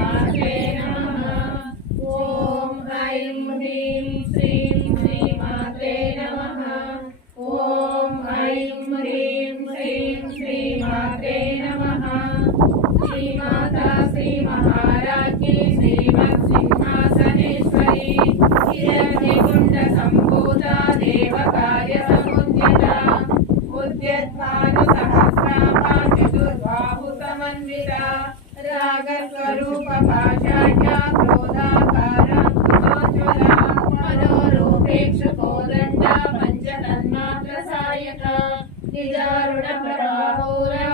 श्रीमात्रे नमः। ॐ ऐं ह्रीं श्रीं श्रीमात्रे नमः। ॐ ऐं ह्रीं श्रीं श्रीमात्रे नमः। श्रीमाता श्रीमहाराज्ञी श्रीमत्सिंहासनेश्वरी हिरण्यकुण्डसम्भूता देवकार्यसमुद्यता उद्यद्भानुसहस्राभा चतुर्बाहुसमन्विता रागस्वरूपभाषाढ्या क्रोधाकारा कुतोज्ज्वला मनोरूपेक्षुकोदण्डा पञ्चतन्मात्रसायका निजारुणप्रभापूरा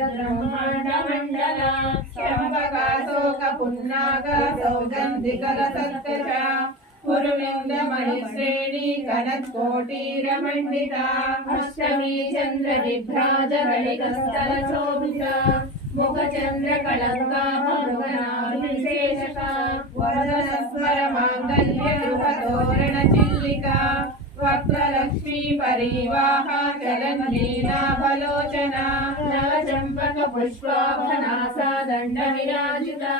ब्रह्माण्डमण्डला शम्भकाशोकपुन्नागा सौगन्धिकलसत्कचा पुरुलिङ्गमणिश्रेणी कनत्कोटीरमण्डिता अष्टमी चन्द्रविभ्राजगणिकस्थलशोभिता मुखचन्द्रकलङ्का भगवनाभिषेशका वरदस्वरमाङ्गल्यगृहतोरणचिल्लिका वक्त्रलक्ष्मी परिवाहा चलन्नीलाभलोचना नवचम्पकपुष्पाभनासा दण्डविराजिता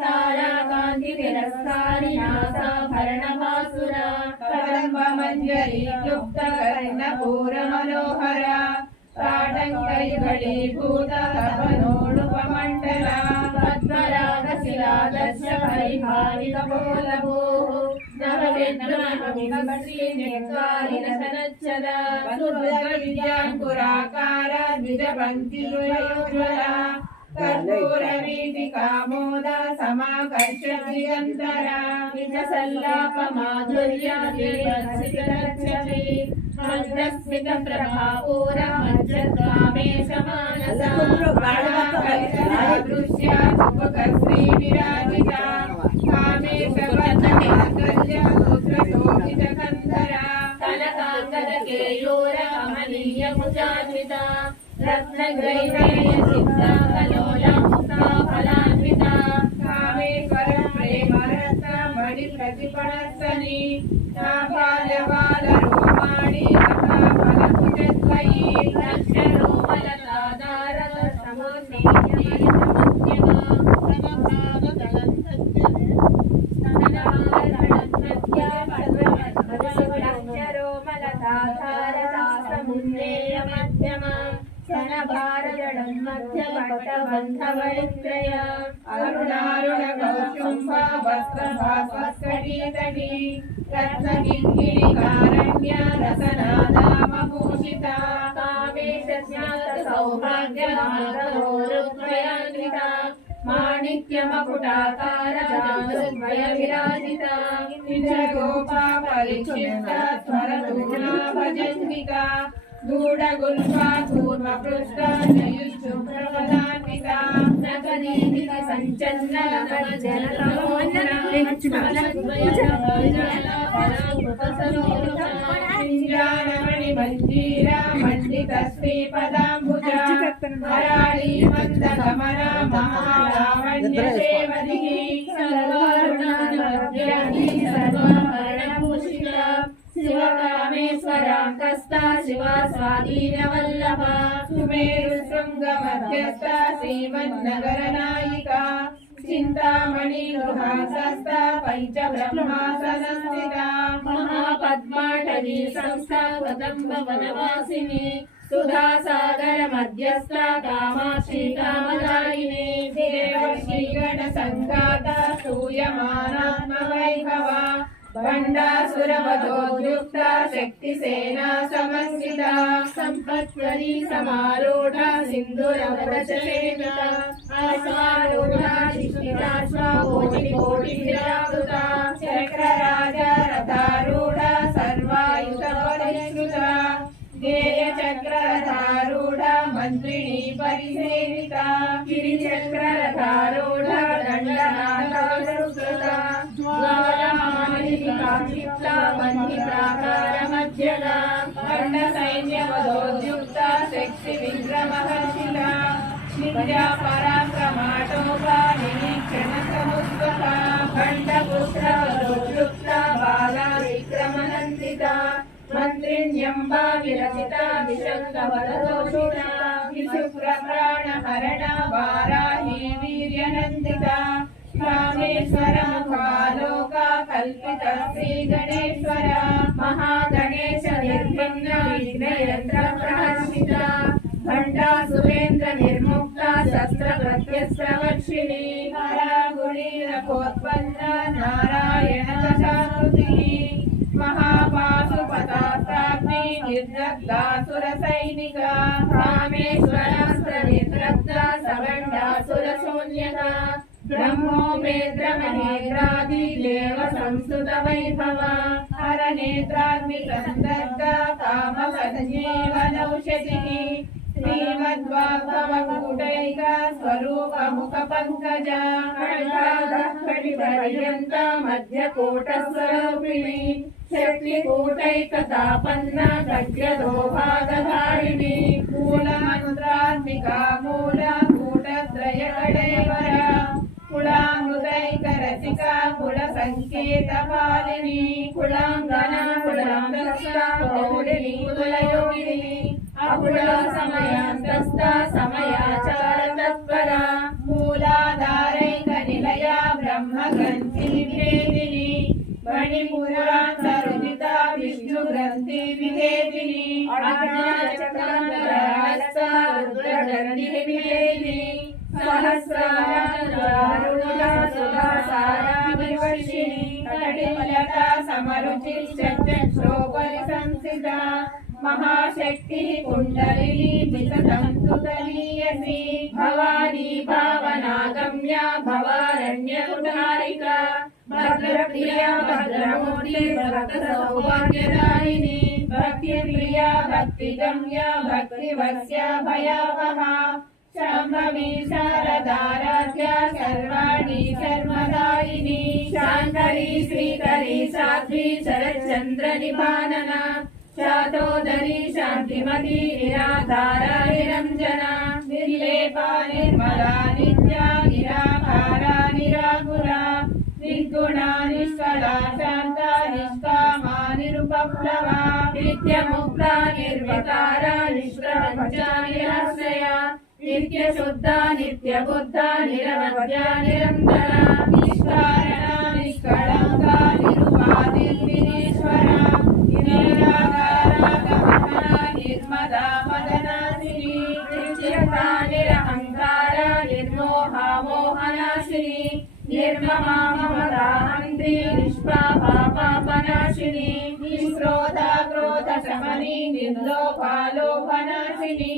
ताराकान्तितिरस्कारिणासाभरणभासुरा कदम्बमञ्जरी क्लुप्तकर्णपूरमनोहरा ताटङ्कैर्गणीभूता तपनोडुपमण्डला पद्मरागशिलादर्शपरिभारिकपोलभूः नवचन्द्रमहिमश्रीनिर्वारिणशनच्छदा सुभद्रविद्याङ्कुराकारा द्विजपङ्क्तिरुयोज्ज्वला कर्पूरवीथिकामोदा समाकर्षदिगन्तरा निजसल्लापमाधुर्या देवसितलक्ष्मी मन्दस्मितप्रभापूरा मज्जद्वामेशमानसा बाणाकलितदृश्या सुमुखश्रीविराजिता कामेशवर्धनेन्द्रल्या पुत्रशोभितकन्धरा कनकाङ्गदकेयूरा कमनीयमुचान्विता रत्नग्रैवेयचित्ता कलोला मुक्ता फलान्विता कामेश्वर प्रेमरत्ना मणिप्रतिपणस्तनी नाभालवालरोमाणि रथाफलकुचद्वयी लक्ष्यरोमलतादारक समोन्नीयमध्यमा स्तनभारदळन्नद्या लक्ष्यरोमलताधारदासमुन्नेयमध्यमा स्तनभारदळं मध्यपटबन्धवलित्रय अरुणारुणकौशुम्भा वस्त्रभास्वस्कटीतटी रत्नकिङ्किणिकारण्या रसनादामभूषिता कामेशस्नातसौभाग्यमार्गोरुद्वयान्विता माणिक्यमकुटाकारा जानुद्वयविराजिता निजगोपा परिक्षिप्ता स्वरतूर्णा भजन्विता गूढगुल्फा कूर्मपृष्ठा जयुष्शुभ्रपदान्विता नखदीपिका सञ्चन्ना मणिमञ्जीरा मण्डितश्रीपदाम्बुजा हराळी मन्दगमना महालावण्यसेवधिः सर्वारुणानमद्यानि सर्वाभरणभूषिता शिवकामेश्वराङ्कस्ता शिवा स्वाधीनवल्लभा सुमेरुशृङ्गमध्यस्था श्रीमन्नगरनायिका चिन्तामणि गृहासस्था पञ्चब्रह्मासनस्थिता महापद्माटवी संस्था कदम्बवनवासिनी सुधासागर मध्यस्था कामाक्षी कामदायिनी देवर्षिगणसङ्घाता स्तूयमानात्मवैभवा भण्डासुरवधोद्युक्ता शक्तिसेना समन्विता सम्पत्वरी समारूढा सिन्दूरव्रतसेविता अश्वारूढा शिष्टिताश्वा कोटिकोटिभिरावृता चक्रराजा रथारूढा सर्वायुधपरिष्कृता गेयचक्ररथारूढा मन्त्रिणी परिसेविता गिरिचक्ररथारूढा दण्डनाथानुसृता ज्वालामालिकाक्षिप्ता बन्धिप्राकारमध्यगा खण्डसैन्यवधोद्युक्ता शक्तिविक्रमहर्षिता नित्या पराक्रमाटोपा निरीक्षणसमुद्भता खण्डपुत्रवधोद्युक्ता बाला विक्रमनन्दिता मन्त्रिण्यम्बा विरचिता विशङ्कवरदोषिता विशुक्रप्राणहरणा वाराही वीर्यनन्दिता రామేశ్వర ముఖాలోక కల్పిత శ్రీ గణేశ్వర మహాగణేశ నిర్విఘ్న విఘ్నయంత్ర ప్రహర్షిత ఘంటా సురేంద్ర నిర్ముక్త శస్త్ర ప్రత్యస్త్రవర్షిణి హరగుణీరకోత్పన్న నారాయణ దశాకృతి మహాపాశుపతాగ్ని నిర్దగ్ధాసుర సైనిక రామేశ్వరాస్త్ర నిర్దగ్ధ సగండాసుర శూన్యత బ్రహ్మోపేత్ర మహేంద్రాది దేవ సంస్థుత వైభవ హర నేత్రాగ్ని సందగ్ధ కామ సంజీవనౌషధి శ్రీమద్వాగ్భవకూటైక స్వరూప ముఖ పంకజ ఖడ్గ పర్యంత మధ్యకూట స్వరూపిణి శక్తికూటైక తాపన్న ఖడ్గదో భాగధారిణి మూల మంత్రాత్మిక మూల కూటత్రయ కడైవర కులామృతైక రసిక కుల సంకేత పాలిని కులాంగన కులాంగౌడిని కులయోగిని అకుల సమయాంతస్థ సమయాచార తత్పర మూలాధారైక నిలయ బ్రహ్మ గ్రంథి విభేదిని మణిపురాంతరుజిత విష్ణు గ్రంథి విభేదిని అజ్ఞానచక్రాంతరహస్త రుద్రగ్రంథి విభేదిని సహస్రారుణ సుధాసారా వివర్షిణి కటిమలత సమరుచి చక్షోపరి సంస్థిత మహాశక్తి కుండలిని విసతంతుతనీయసి భవానీ భావనాగమ్య భవారణ్య కుటారిక భద్రప్రియ భద్రమూర్తి భక్త సౌభాగ్యదాయిని భక్తి ప్రియ భక్తి గమ్య భక్తి వస్య భయావహ శాంభవి శారదారాధ్య సర్వాణి శర్మదాయిని శాంకరి శ్రీకరి సాధ్వి శరచంద్ర నిభానన శాతోదరి శాంతిమతి నిరాధార నిరంజన నిర్లేపా నిర్మలా నిత్యా నిరాకార నిరాకుల నిర్గుణ నిష్కళ శాంత నిష్కామా నిరుపప్లవ నిత్యముక్త నిర్వికార నిష్ప్రపంచ నిరాశ్రయ నిత్య శుద్ధ నిత్య బుద్ధ నిరవధ్య నిరంతర నిష్కారణ నిష్కళంక నిరుపాధి వినేశ్వర నిర్మదా మదనాశిని నిర్జితా నిరహంకార నిర్మోహ మోహనాశిని నిర్మమా మమదాహంతి నిష్పాపాపనాశిని నిస్క్రోధ క్రోధ శమని నిర్లోభాలోభనాశిని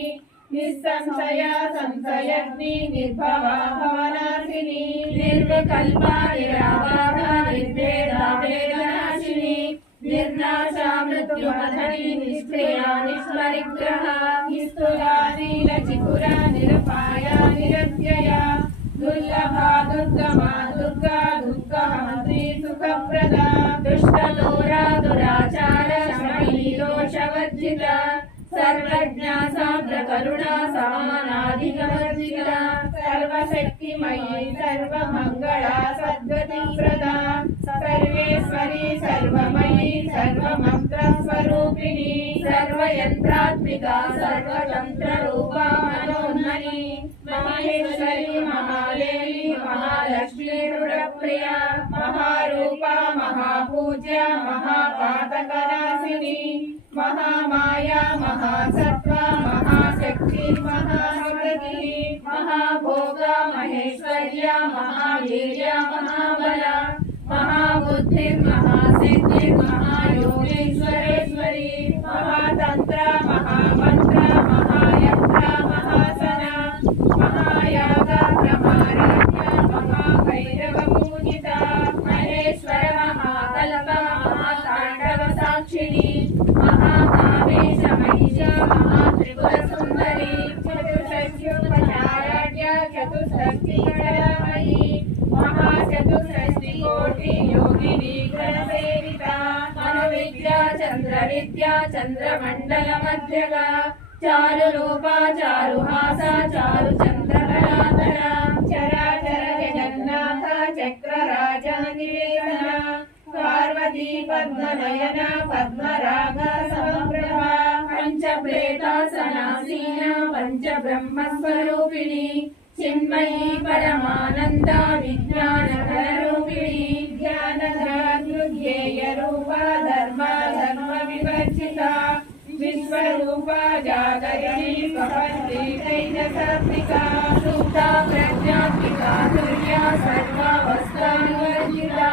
నిస్సంశయ సంశయగ్ని నిర్భవ భవనాశిని నిర్వికల్ప నిరాబాధ నిర్భేద వేదనాశిని నిర్నాశా మృత్యుమధని నిష్క్రియా నిష్పరిగ్రహ నిస్తులా నీలచికుర నిరపాయ నిరత్యయ దుర్లభా దుర్గమా దుర్గా దుర్గహంత్రి సుఖప్రద దుష్టదూరా దురాచార శమనీ దోషవర్జిత సర్వజ్ఞ సాంద్ర కరుణ సమానాధికవర్జిత సర్వశక్తిమయీ సర్వమంగళ సద్గతి ప్రద సర్వేశ్వరి సర్వమయీ సర్వమంత్ర స్వరూపిణి సర్వయంత్రాత్మిక సర్వతంత్ర రూప మనోన్మని మహేశ్వరి మహాదేవి మహాలక్ష్మీ రుడప్రియ మహారూప మహాపూజ్య మహాపాతకనాశిని మహామాయా మహాసత్వ మహాశక్తి మహాశక్తి మహాభోగ మహేశ్వర్య మహావీర్య మహాబల మహాబుద్ధి మహాసిద్ధి మహాయోగేశ్వరేశ్వరి మహాతంత్ర మహామంత్ర మహాయంత్ర మహాసన మహాయాగ ప్రమారాధ్య మహాభైరవ పూజిత మహేశ్వర మహాకల్ప మహాతాండవ సాక్షిణి మహాకామేశ మహిష మహాత్రిపుర సుందరి చతుషష్ట్యుపచారాఢ్య చతుషష్టికళామయీ మహాచతుషష్టి కోటి యోగిని గణసేవిత మనువిద్య చంద్ర విద్య చంద్రమండల మధ్యగా చారు రూప చారుహాస చారు చంద్రకళాధర చరాచర జగన్నాథ చక్రరాజ నివేదన పార్వతీ పద్మనయన పద్మరాగ సమప్రభ పంచప్రేతాసనాసీన పంచబ్రహ్మస్వరూపిణి చిన్మయీ పరమానంద విజ్ఞాన विश्वरूपा जागरिणी स्वपत्नी तैजसात्मिका सुप्ता प्रज्ञात्मिका तुर्या सर्वावस्थानुवर्जिता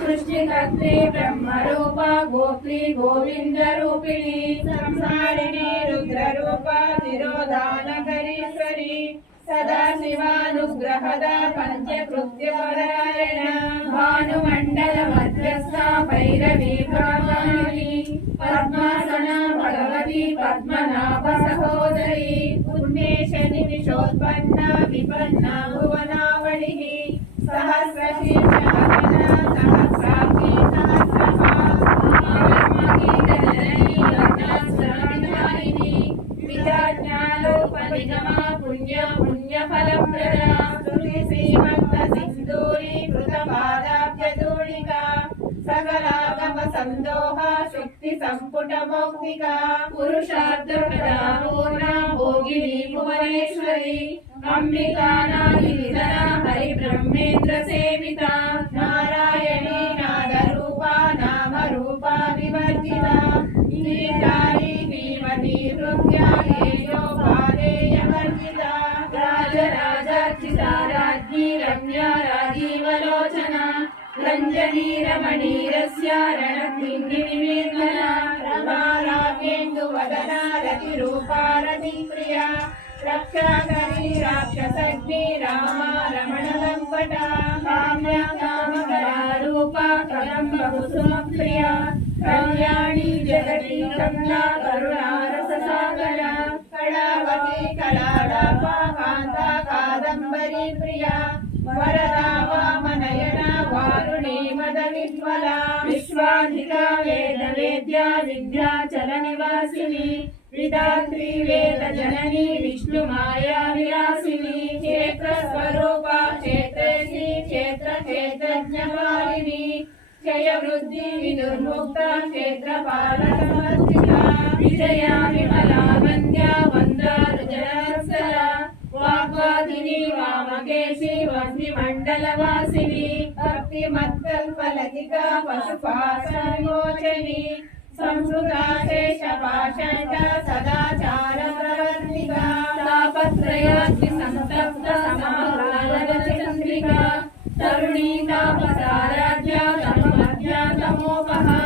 सृष्टिकर्त्री ब्रह्मरूपा गोत्री गोविन्दरूपिणी संसारिणी रुद्ररूपा तिरोधानकरीश्वरी सदाशिवानुग्रहदा पंचकृत्यपरायण भानुमण्डल मध्यस्था भैरवी भ्रामरी पद्मासना भगवती पद्मनाभ सहोदरी पुण्येश निमिषोत्पन्ना विपन्ना भुवनावळिः सहस्रशीर्षहरणा सहस्राक्षी सहस्रपाणी लग्नाश्रमधारिणी विद्याज्ञानोपनिगमा पुण्य पुण्यफलप्रदा स्तुति श्रीमन्त सिन्दूरी कृतपादाब्जधूलिका सकलागम संदोहा शुक्ति संपुट मौक्तिका पुरुषार्थप्रदा पूर्णा भोगिनी भुवनेश्वरी अंबिका नागिनिधना हरिब्रह्मेन्द्र सेविता नारायणी नादरूपा नामरूपा विवर्जिता ईशानी भीमती हृद्या येजोपादेयवर्जिता राजराजार्चिता राज्ञी रम्या राजीवलोचना रञ्जनी रमणीरस्या रणक्लिङ्गिनिवेदना रमा रागेन्दुवदना रतिरूपा रतिप्रिया रक्षाकरी राक्षसग्नि रामा रमणलम्पटा काम्या कामकरारूपा कदम्बकुसुमप्रिया कल्याणी जगती कमला करुणारससागरा कलावती कलालापा कान्ता कादम्बरी प्रिया वरदा वामनयना वारुणी मदविज्वला विश्वाधिका वेदवेद्या विद्याचलनिवासिनी विधात्री वेदजननी विष्णुमाया विलासिनी क्षेत्रस्वरूपा क्षेत्रेशी क्षेत्रक्षेत्रज्ञपालिनी क्षयवृद्धि विदुर्मुक्ता क्षेत्रपालकमर्जिता विजया विमला वन्द्या वन्दारुजनवत्सला वाग्वादिनी वामकेशी वह्निमण्डलवासिनी भक्तिमत्कल्पलतिका पशुपाशविमोचनी संस्कृता शेषपाषण्डा सदाचारप्रवर्तिका तापत्रयाग्निसन्तप्त समाह्लादचन्द्रिका तरुणी तापसाराध्या तममध्या तमोपहा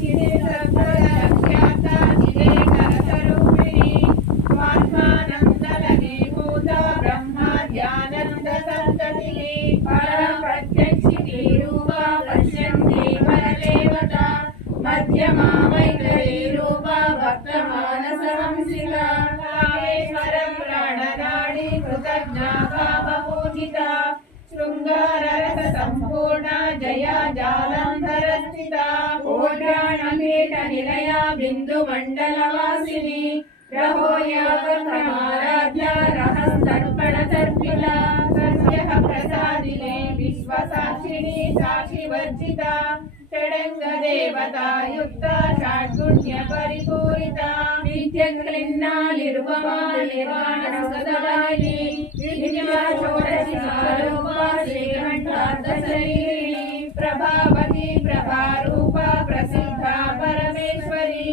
चिदिसर्वलक्ष्याता चिदेकरतरूपिणी स्वात्मानन्दलघीभूता ब्रह्माद्यानन्दसन्ततिः परप्रत्यक्षितीरूपा पश्यन्ती परदेवता मध्यमा वैखरीरूपा भक्तमानसहंसिका कामेश्वरं प्राणनाडी कृतज्ञा कामपूजिता शृङ्गाररससम्पूर्णा जया जालन्धरस्थिता कोट्याणपीठनिलया बिन्दुमण्डलवासिनी रहोयागमाराध्या रहस्तर्पणतर्पिला सद्यः प्रसादिने विश्वसाक्षिणी साक्षिवर्जिता षडङ्गदेवता युक्ता षड्गुण्यपरिपूरिता नित्यक्लिन्ना निर्वमा निर्वाणसुखदायिनी विद्या षोडशिकारूपा श्रीकण्ठार्धशरीरिणी प्रभावती प्रभारूपा प्रसिद्धा परमेश्वरी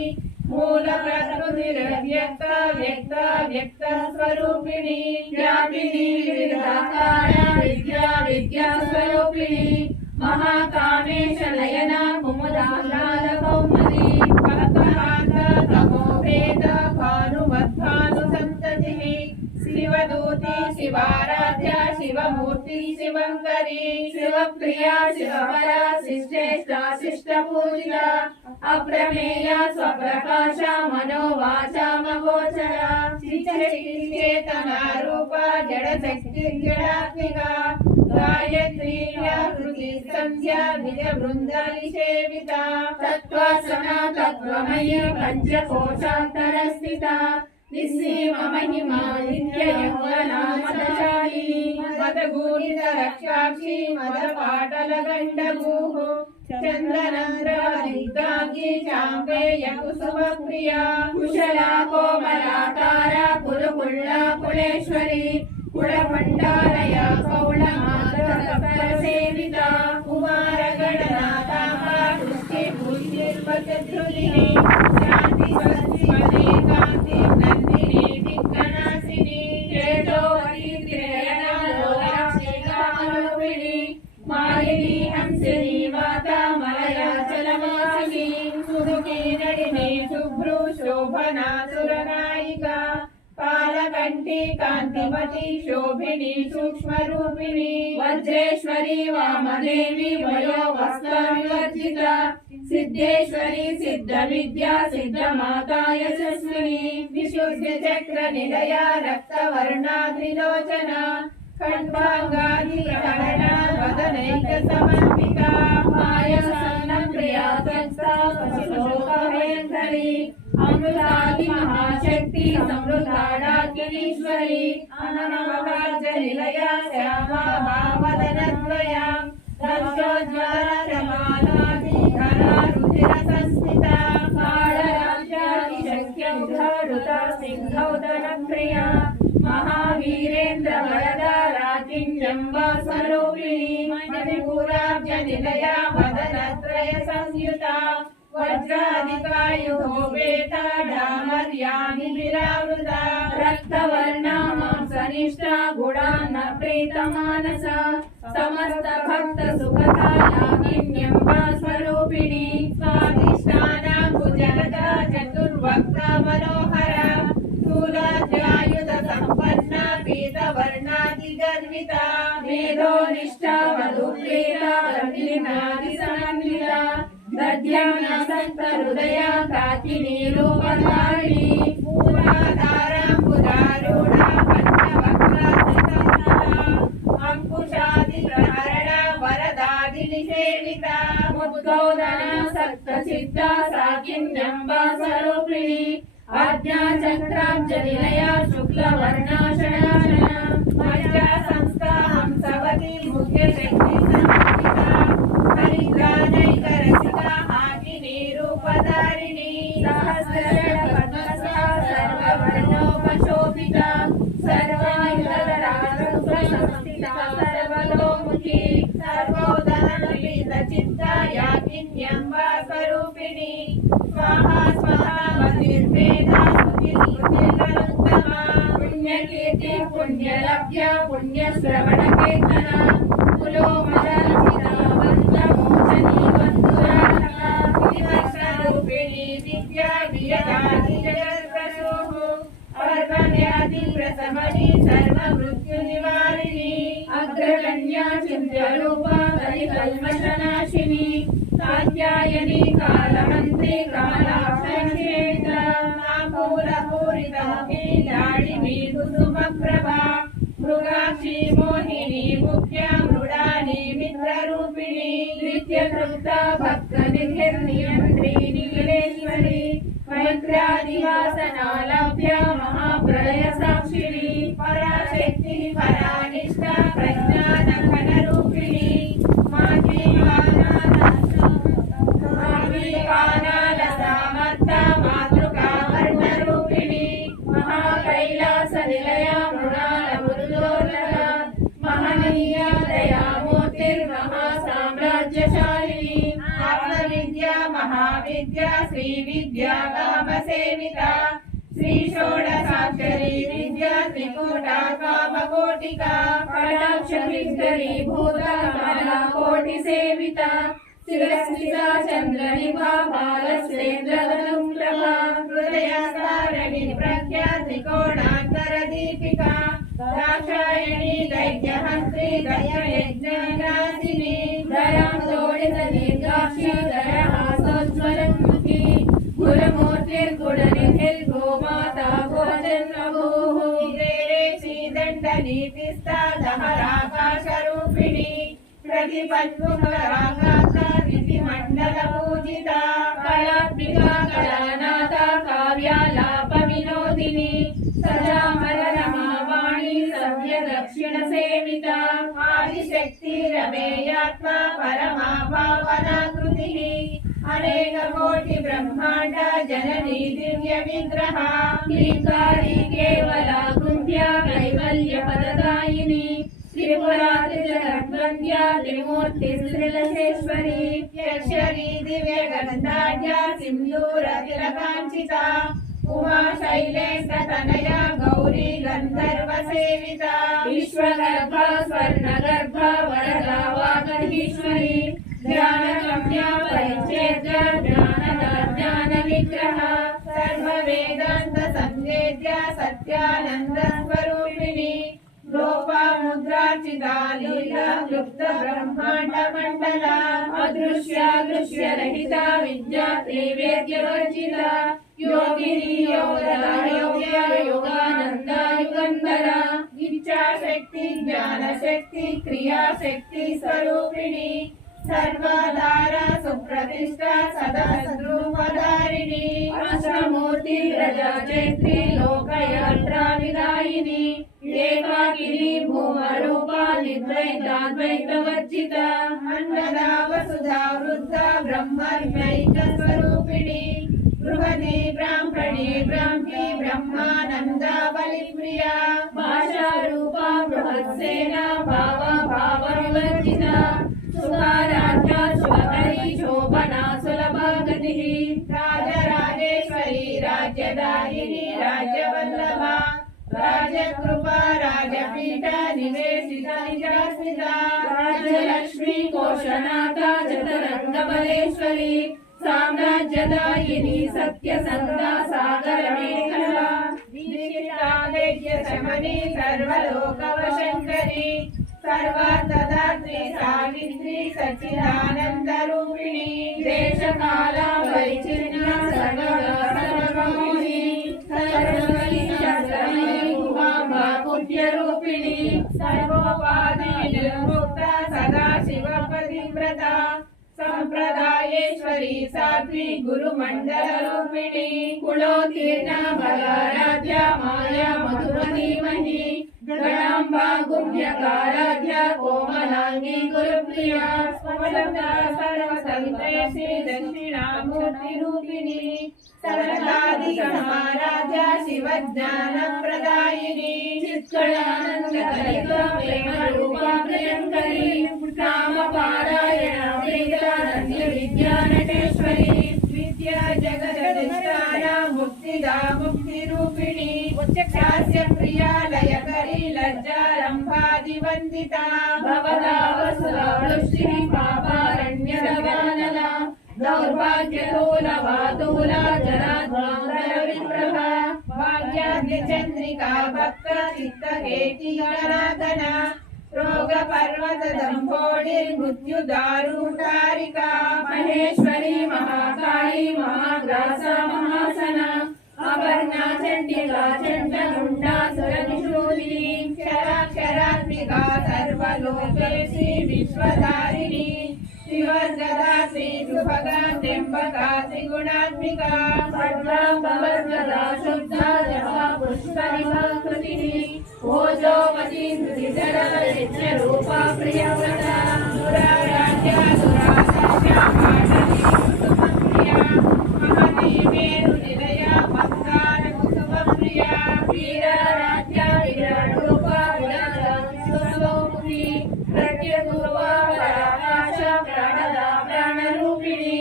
मूलप्रकृतिरव्यक्ता व्यक्ता व्यक्तस्वरूपिणी व्यापिनी विविधाकारा विद्या विद्यास्वरूपिणी महाकामेश नयना कुमुदाह्लादकौमुदी भक्तहाता तमोभेद भानुमद्भानुसन्ततिः शिवदूती शिवाराध्या शिवमूर्ति शिवङ्करी शिवप्रिया शिवपरा शिष्टेष्टा शिष्टपूजिता अप्रमेया स्वप्रकाशा मनोवाचामगोचरा चिच्चेतनारूपा जडशक्तिर्जडात्मिका गायत्री व्याहृति संध्या निजबृन्दानिसेविता तत्त्वासना तत्त्वमयी पञ्चकोशान्तरस्थिता निस्सीममहिमा नित्ययौवना मदशालिनी मदगूढितरक्षाक्षी मदपाटलगण्डभूः चन्दनन्द्रवदिग्गाङ्गी चाम्पेयकुसुमप्रिया कुशला कोमलाकारा कुरुकुल्ला कुलेश्वरी कुलमण्डालया कौलमात्रसप्तसेविता कुमारगणनाथाः पुष्टिभूतिर्वचधृतिः शान्तिस्वस्तिमनेका स्वरूपिणी मालिनी हंसिनी माता मलयाचलवासिनी सुमुखी नलिनी शुभ्रू शोभना सुरनायिका पालकंठी कांतिमती शोभिनी सूक्ष्मरूपिणी वज्रेश्वरी वामदेवी वयोवस्त्रविवर्जिता सिद्धेश्वरी सिद्धविद्या सिद्धमाता यशस्विनी विशुद्धचक्र निलया रक्तवर्णा त्रिलोचना खण्डाङ्गादिप्रहरणा वदनैकसमन्विता मायसन्नप्रिया तत्सा पशुशोकभयङ्करी अमृतादि महाशक्ति समृद्धाडाकिनीश्वरी अननवकार्यनिलया श्यामा भावदनद्वया दर्शोज्ज्वलरमालाधिधरा रुधिरसंस्थिता कालराज्यातिशक्यमुखरुता सिंहौदनप्रिया महावीरेन्द्र वरदा राकिन्यम्बा स्वरूपिणी मणिपुराब्जनिलया वदनत्रय संयुता वज्राधिकायुधोपेता डामर्यानि विरावृता रक्तवर्णा मांसनिष्ठा गुणान्न प्रीतमानसा समस्त भक्त सुखदा यागिन्यम्बा स्वरूपिणी स्वादिष्ठाना भुजगदा चतुर्वक्ता मनोहरा स्थूलाद्यायुध संपन्ना पीतवर्णादिगर्विता मेधोनिष्ठा मधुप्रीता रत्नादिसमन्विता दध्यम्नसक्तहृदया काकिनी रूपधारिणी पूर्वाधाराम्बुजारूढा पद्मवक्त्रादिसंस्था अंकुशादिप्रहरणा वरदादिनिषेविता मुद्गौदना सक्तचित्ता साकिन्यम्बा स्वरूपिणी आज्ञाचक्राब्जनिलया शुक्लवर्णा षडानना मज्जा संस्था हंसवती मुख्यशक्तिसंस्थिता हरिद्रानैकरसिका हाकिनी रूपधारिणी सहस्रपद्मसा सर्ववर्णोपशोभिता सर्वायुधराजसंस्थिता सर्वतोमुखी सर्वोदनपीतचित्ता याकिन्यम्बा स्वरूपिणी स्वाहा स्वाहा मतिर्वेदा स्तुतिर्वरुत्तमा पुण्यकीर्ति पुण्यलभ्या पुण्यश्रवणकीर्तना कुलोमदर्शिता वन्दमोचनी वन्दुरानका विवर्षरूपिणी विद्या वियदादिजगत्प्रसूः पर्वव्याधिप्रशमनी सर्वमृत्युनिवारिणी अग्रगण्या चिन्त्यरूपा कलिकल्मषनाशिनी कात्यायनी कालमन्त्री कमलाक्षेत्र नापूरपूरितमुखी लाडिनी कुसुमप्रभा मृगाक्षी मोहिनी मुख्या मृडानी मित्ररूपिणी नित्यतृप्ता भक्तनिधिर्नियन्त्री नीलेश्वरी मैत्र्यादिवासनालभ्या महाप्रलय साक्षिणी पराशक्ति परानिष्ठा प्रज्ञानघनरूपिणी मातृकानालसामर्था मातृका वर्णरूपिणी महाकैलासनिलया मृणालमृदोर्लका महनीया दयामूर्तिर्महासाम्राज्यशालिनी आत्मविद्या महाविद्या श्रीविद्या कामसेविता श्रीषोडशाक्षरी विद्या त्रिकूटा कामकोटिका कटाक्षविग्रहीभूता कमलाकोटिसेविता शिरस्मिता चन्द्रनिभा बालश्रेन्द्रधनुप्रभा हृदयसारणि प्रज्ञा त्रिकोणान्तरदीपिका दाक्षायणी दैत्यहस्त्री दययज्ञविनाशिनी दयां दोडितदीर्घाक्षी दयहासोज्ज्वलमुखी गुरुमूर्तिर्गुणनिधिर्गोमाता गोजन्मभूः श्रीदण्डनीतिस्था दहराकाशरूपिणी प्रतिपन्मुखरागाता विधिमण्डलपूजिता कलात्मिका कलानाथा काव्यालापविनोदिनी सजामररमावाणी सव्यदक्षिणसेविता आदिशक्तिरमेयात्मा परमा पावनाकृतिः अनेककोटिब्रह्माण्ड जननी दिव्यविग्रहा ह्रीङ्कारी केवला कुन्त्या कैवल्यपददायिनी त्रिपुरात्रिजगद्वन्द्या त्रिमूर्तिस्त्रिलशेश्वरी यक्षरी दिव्यगन्धाढ्या सिन्दूरतिलकाञ्चिता उमा शैलेन्द्र तनया गौरी गंधर्व सेविता विश्वगर्भ स्वर्णगर्भ वरदा वागीश्वरी ज्ञानगम्या परिच्छेद्य ज्ञानदा ज्ञान विग्रह सर्व वेदांत संवेद्य सत्यानंद स्वरूपिणी लोपा मुद्राचिता लीला लुप्त ब्रह्मांड मंडला अदृश्य दृश्य रहिता विद्या त्रैवेद्य वर्जिता योगिनी योगदा योग्य योगानंद युगंधरा इच्छा शक्ति ज्ञान शक्ति क्रिया शक्ति स्वरूपिणी सर्वाधारा सुप्रतिष्ठा सदा सद्रूपधारिणी अष्टमूर्ति प्रजा चैत्री लोकयात्रा विदायिनी एकाकिनी भूमरूपा निद्रैताद्वैत वर्जिता अन्नदा वसुधा वृद्धा ब्रह्मैक स्वरूपिणी बृहदी ब्राह्मणी ब्राह्मी ब्रह्मानंदा बलिप्रिया भाषा रूपा बृहत्सेना भाव भाव विवर्जिता सुखाराध्या शुभकरी शोभना सुलभा गतिः राजराजेश्वरी राज्यदायिनी राज्यवल्लभा राजकृपा राजपीठ निवेशिता निजास्थिता राजलक्ष्मी कोशनाथा चतुरंगबलेश्वरी साम्राज्यदायिनी सत्यसंधा सागरमेखला दीक्षिता दैत्य शमनी सर्वलोकवशंकरी सर्वार्थदात्री सावित्री सच्चिदानंद रूपिणी देशकाला परिचिन्ना सर्वमोहिनी सर्वशास्त्रमयी उमांबा पुण्य रूपिणी सर्वोपाधि निर्मुक्ता सदा शिव पतिव्रता संप्रदायेश्वरी साध्वी गुरुमंडल रूपिणी कुलोत्तीर्णा बलाराध्या माया मधुमतीमही गणांबा गुह्यकाराध्या कोमलांगी गुरुप्रिया स्वलब्धा सर्वसंत्रेषी दक्षिणामूर्ति रूपिणी सरलादि समाराध्या शिवज्ञान प्रदायिनी चित्कलानंद कलिका प्रेम रूपा प्रियंकरी नाम पारायण वेदानंद विद्या नटेश्वरी विद्या जगदधिष्ठाना मुक्तिदा मुक्ति रूपिणी शास्य प्रिया लयकरी लज्जारंभादिवंदिता भवदा वसुधा वृष्टिः पापारण्यदवानला दौर्भाग्यतोलवातूला जराद्वांतर विप्रभा भाग्याद्यचन्द्रिका भक्त चित्तकेति गणागणा रोग पर्वत दंभोडिर्मृत्युदारुतारिका महेश्वरी महाकाली महाग्रासा महासना अपर्णा चंडिका चंडमुंडा सुरनिषूदिनी क्षराक्षरात्मिका सर्वलोकेशी विश्वधारिणी शिवगदात्री सुभगा त्र्यंबका त्रिगुणात्मिका सर्वांगवर्गदा शुद्धा जपा पुष्परिभा कृतिः ओजोमती धृतिधरा यज्ञरूपा प्रियव्रता दुराराध्या दुरासख्या पाटली कुसुमप्रिया महती मेरुनिलया मत्कारकुसुमप्रिया वीराराध्या विराटरूपा विराजमुखी प्रत्यगुवा पराकाशा प्राणदा प्राणरूपिणी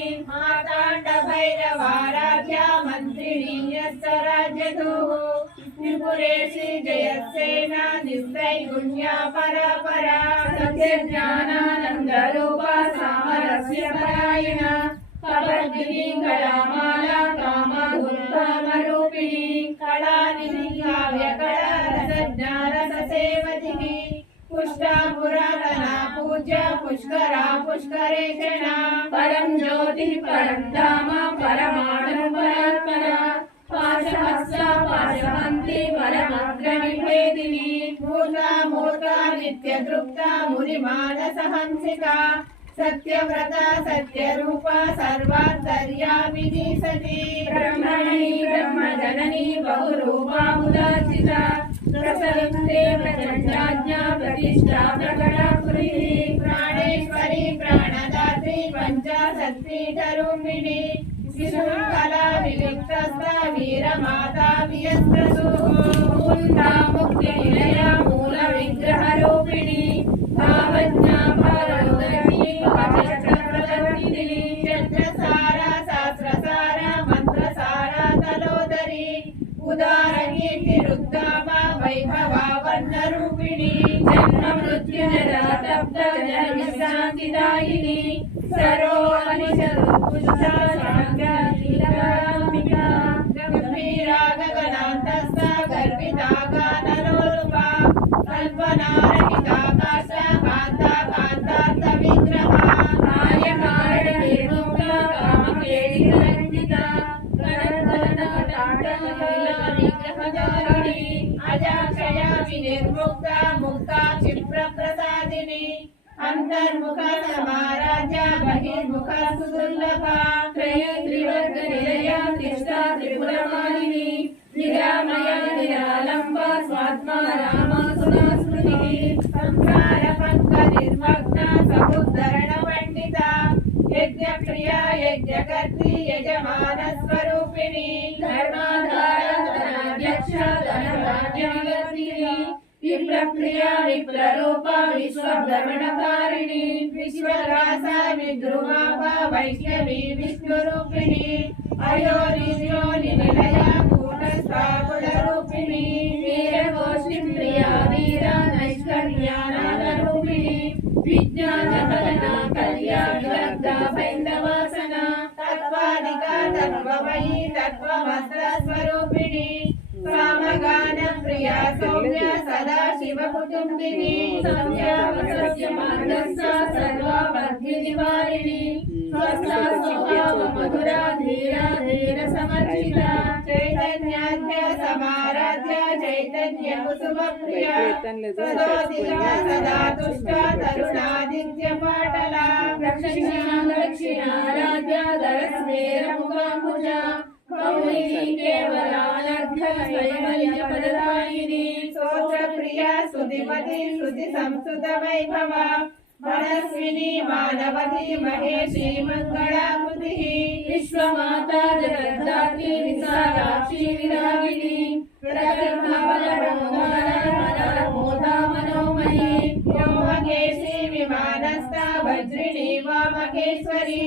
माताण्डभैरवाराध्या मन्त्रिणी यस्य राज्यधुः त्रिपुरेशी जयसेना निस्त्रैगुण्या परापरा सत्यज्ञानानन्दरूपा सामरस्य परायणा कपर्दिनी कलामाला कामधूमरूपिणी कलानिधि काव्यकला रसज्ञानरससेवतिः पुष्टा पुरातना पूज्या पुष्करा पुष्करेषणा परं ज्योतिः परं धाम परमाणु परात्परा पाशहस्ता पाशहन्ती परमग्रविभेदिनी भूता मूर्ता नित्यतृप्ता मुनिमानसहंसिका सत्यव्रता सत्यरूपा सर्वान्तर्यामिनी सती ब्रह्मणी ब्रह्मजननी बहुरूपा मुदार्चिता प्रसविते प्रचण्डाज्ञा प्रतिष्ठा प्रकटा कृतिः प्राणेश्वरी प्राणदात्री पञ्चाशत्पीठरूपिणी विशुकला विविक्तस्था वीरमाता वियस्त्रसुः मुक्तिनिलया मूलविग्रहरूपिणी भावज्ञा भारतोदयी भावचक्रप्रवर्तिनी चन्द्रसारा सहस्रसारा मन्त्रसारा तलोदरी सप्त जन विश्रांतिदायिनी सरोवनिशरुत्पुष्टा शान्त्याम्बिका गंभीरा गगनान्तस्था गर्भिता गानलोलुपा कल्पनारहिता काष्ठा कान्ता कान्तार्थविग्रहा कार्यकारणनिर्मुक्ता कामक्लेशिरञ्जिता गणगणटाटलीलानिग्रहधारिणी अजाक्षया विनिर्मुक्ता मुक्ता क्षिप्रप्रसादिनी अंतर्मुख समाराध्य बहिर्मुख सुदुर्लभा त्रिवर्गनिलया त्रिष्ठा त्रिपुरमालिनी निरामया निरालम्बा स्वात्मा रामा सुनास्मृतिः संसार पंक निर्मग्ना समुद्धरण पंडिता यज्ञप्रिया यज्ञकर्त्री यजमान स्वरूपिणी धर्माधाराध्यक्ष धनराज्यवर्तिनी विप्रप्रिया विप्ररूपा विश्वभ्रमणकारिणी विश्वरासा विद्रुमापा वैष्णवी विष्णुरूपिणी अयोनियोनि निलया कूटस्थाकुलरूपिणी वीरगोष्ठी प्रिया वीरा नैष्कर्म्यानादरूपिणी विज्ञानकलना कल्याणगर्गा पैन्दवासना तत्त्वादिका तत्त्वमयी तत्त्वमस्त्रस्वरूपिणी सामगान प्रिया सौम्या सदा शिवकुटुम्बिनी संध्यावसस्य मार्गस्था सर्वापद्भिनिवारिणी स्वस्था स्वभाव मधुरा धीरा धीर समर्चिता चैतन्याध्य समाराध्य चैतन्य कुसुम प्रिया सदोदिता सदा तुष्टा तरुणादित्य पाटला दक्षिणाराध्या दरस्मेर मुखाम्बुजा गौरी केवलानर्घ स्वयंपददायिनी स्तोत्रप्रिया स्तुतिमती स्तुति संस्तुत वैभवा मनस्विनी मानवती महेशी मंगलाकृतिः विश्वमाता जगद्धात्री विशालाक्षी विरागिनी प्रगर्भवलरोधा मनोमयी व्योमकेशी विमानस्था वज्रिणी वामकेश्वरी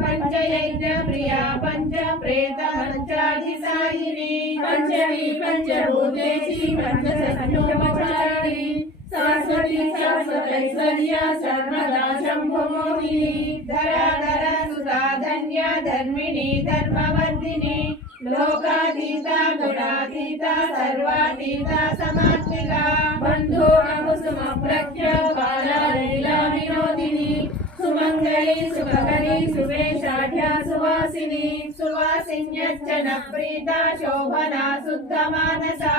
पंचयज्ञ प्रिया पंच प्रेत पंचाधिसायिनी पंचमी पंचभूतेशी पंचसख्योपचारिणी सरस्वती शाश्वतैश्वर्या सर्वदा शम्भुमोहिनी धराधर सुधाधन्या धर्मिणी धर्मवर्धिनी लोकातीता गुणातीता सर्वातीता समात्मिका बन्धो कुसुमप्रख्य बाला लीला विनोदिनी सुमंगली सुभकरी सुवेशाढ्या सुवासिनी सुवासिन्यच्चन प्रीता शोभना शुद्धमानसा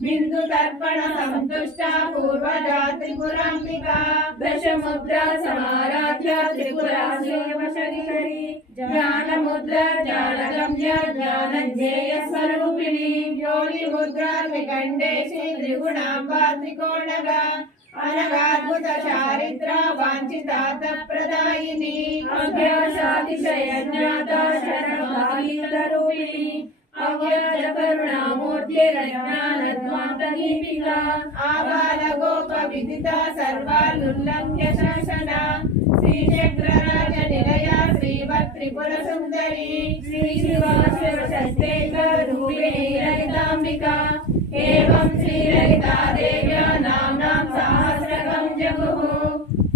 बिंदु तर्पण संतुष्टा पूर्वजा त्रिपुरांबिका दशमुद्रा समाराध्या त्रिपुरा श्रीवशरिकरी ज्ञान मुद्रा ज्ञानगम्य ज्ञानज्ञेय स्वरूपिणी योनि मुद्रा त्रिकंडेशी त्रिगुणांबा त्रिकोणगा अनगाद्भुत चारित्रा वांछितात प्रदायिनी अभ्यासातिशय ज्ञाता शरणभागीतरूपिणी अव्याज करुणामूर्तिरज्ञानध्वान्त दीपिका आबाल गोप विदिता सर्वालुल्लङ्घ्य शासना श्रीचक्रराज निलया श्रीवत् त्रिपुर सुन्दरी श्री शिवाशिवशस्तेक रूपिणी ललिताम्बिका एवं श्री ललिता देव्या नाम्नां सहस्रकं जगुः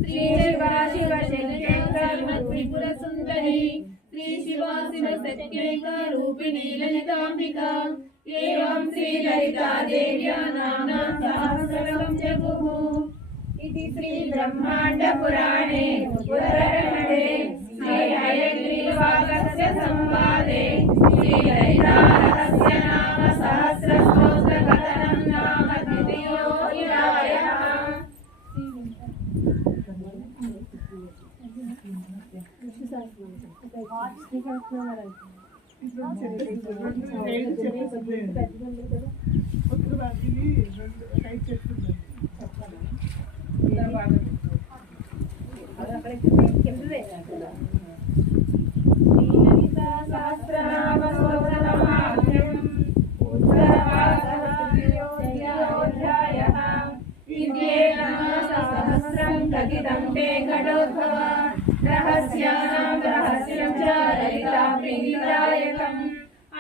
श्री शिवाशिवशस्तेक त्रिपुर सुन्दरी श्री शिवाशिवशस्तेक रूपिणी ललिताम्बिका एवं श्री ललिता देव्या नाम्नां सहस्रकं जगुः इति श्री ब्रह्मांड पुराणे उत्तरखण्डे श्री हयग्रीवागस्य संवादे श्री ललिता रहस्य नाम सहस्र स्तोत्र कथनं नाम द्वितीयोऽध्यायः। कथितं ते घटोद्भव रहस्यानां रहस्यं च ललिता प्रीतिदायकम्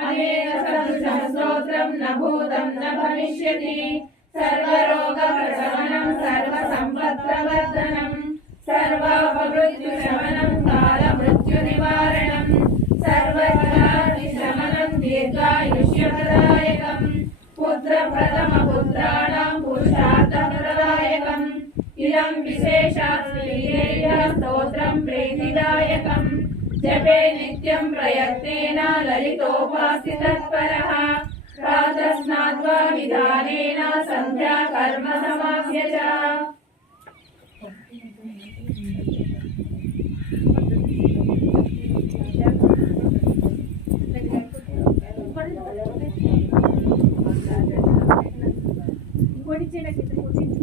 अनेन सदृशं स्तोत्रं न भूतं न भविष्यति सर्वरोगप्रशमनं सर्वसम्पत्प्रवर्धनम् దీర్ఘాయుष्యప్రదాయకం పుత్రప్రథమపుత్రాణాం పురుషార్థప్రదాయకం ఇదం విశేషాశ్రీరేయ స్తోత్రం ప్రీతిదాయకం జపే నిత్యం ప్రయత్నేన లలితోపాసితత్పరః ప్రాతస్నాత్వా విధానేన సంధ్యా కర్మ సమాప్య చ ఇంకోటి